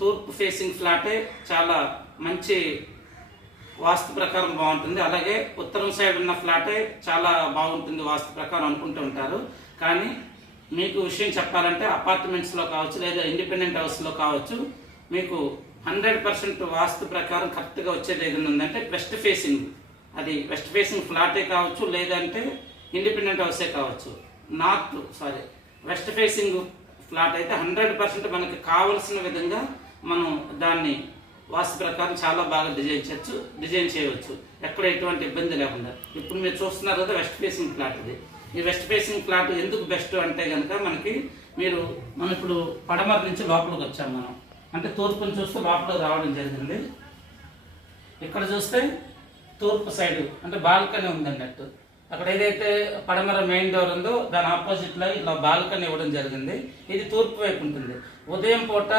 తూర్పు ఫేసింగ్ ఫ్లాటే చాలా మంచి వాస్తు ప్రకారం బాగుంటుంది. అలాగే ఉత్తరం సైడ్ ఉన్న ఫ్లాటే చాలా బాగుంటుంది వాస్తు ప్రకారం అనుకుంటూ ఉంటారు. కానీ మీకు విషయం చెప్పాలంటే అపార్ట్మెంట్స్లో కావచ్చు లేదా ఇండిపెండెంట్ హౌస్లో కావచ్చు, మీకు 100% వాస్తు ప్రకారం కరెక్ట్గా వచ్చేది ఏదైనా ఉందంటే వెస్ట్ ఫేసింగ్. అది వెస్ట్ ఫేసింగ్ ఫ్లాటే కావచ్చు, లేదంటే ఇండిపెండెంట్ హౌసే కావచ్చు. వెస్ట్ ఫేసింగ్ ఫ్లాట్ అయితే 100% మనకి కావలసిన విధంగా మనం దాన్ని వాస్తు ప్రకారం చాలా బాగా డిజైన్ చేయవచ్చు, ఎక్కడ ఎటువంటి ఇబ్బంది లేకుండా. ఇప్పుడు మీరు చూస్తున్నారు కదా వెస్ట్ ఫేసింగ్ ఫ్లాట్. ఇది ఈ వెస్ట్ ఫేసింగ్ ఫ్లాట్ ఎందుకు బెస్ట్ అంటే కనుక మనం ఇప్పుడు పడమర నుంచి లోపలికి వచ్చాం. మనం అంటే తూర్పుని చూస్తే లోపలికి రావడం జరిగింది. ఇక్కడ చూస్తే తూర్పు సైడ్ అంటే బాల్కనీ ఉందన్నట్టు. అక్కడ ఏదైతే పడమర మెయిన్ డోర్ ఉందో దాని ఆపోజిట్లో ఇలా బాల్కనీ ఇవ్వడం జరిగింది. ఇది తూర్పు వైపు ఉంటుంది. ఉదయం పూట